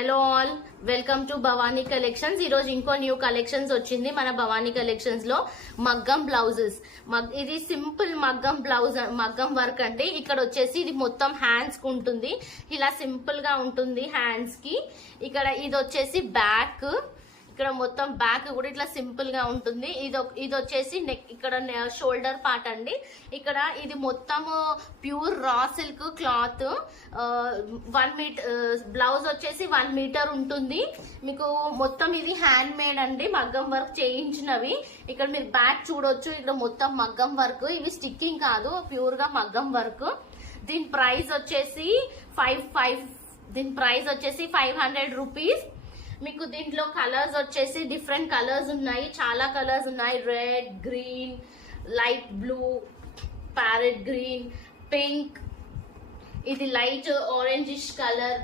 Hello all, welcome to Bhavani collections. ఈరోజు ఇంకో new collections వచ్చింది మన భవానీ కలెక్షన్స్ లో. మగ్గం బ్లౌజెస్. ఇది సింపుల్ మగ్గం బ్లౌజ్, మగ్గం వర్క్ అండి. ఇక్కడ వచ్చేసి ఇది మొత్తం హ్యాండ్స్ కి ఉంటుంది, ఇలా సింపుల్ గా ఉంటుంది హ్యాండ్స్ కి. ఇక్కడ ఇది వచ్చేసి బ్యాక్, ఇక్కడ మొత్తం బ్యాక్ కూడా ఇట్లా సింపుల్ గా ఉంటుంది. ఇది వచ్చేసి నెక్, ఇక్కడ షోల్డర్ పార్ట్ అండి. ఇక్కడ ఇది మొత్తం pure raw silk cloth. 1 metre blouse వచ్చేసి 1 మీటర్ ఉంటుంది మీకు. మొత్తం ఇది హ్యాండ్ మేడ్ అండి, మగ్గం వర్క్ చేయించినవి. ఇక్కడ మీరు బ్యాక్ చూడొచ్చు, ఇక్కడ మొత్తం మగ్గం వర్క్. ఇవి స్టిక్కింగ్ కాదు, ప్యూర్ గా మగ్గం వర్క్. దీని ప్రైస్ వచ్చేసి 500 రూపీస్. మీకు దీంట్లో కలర్స్ వచ్చేసి డిఫరెంట్ కలర్స్ ఉన్నాయి, చాలా కలర్స్ ఉన్నాయి. Red, green, light blue, parrot green, pink, ఇది లైట్ ఆరెంజిష్ కలర్,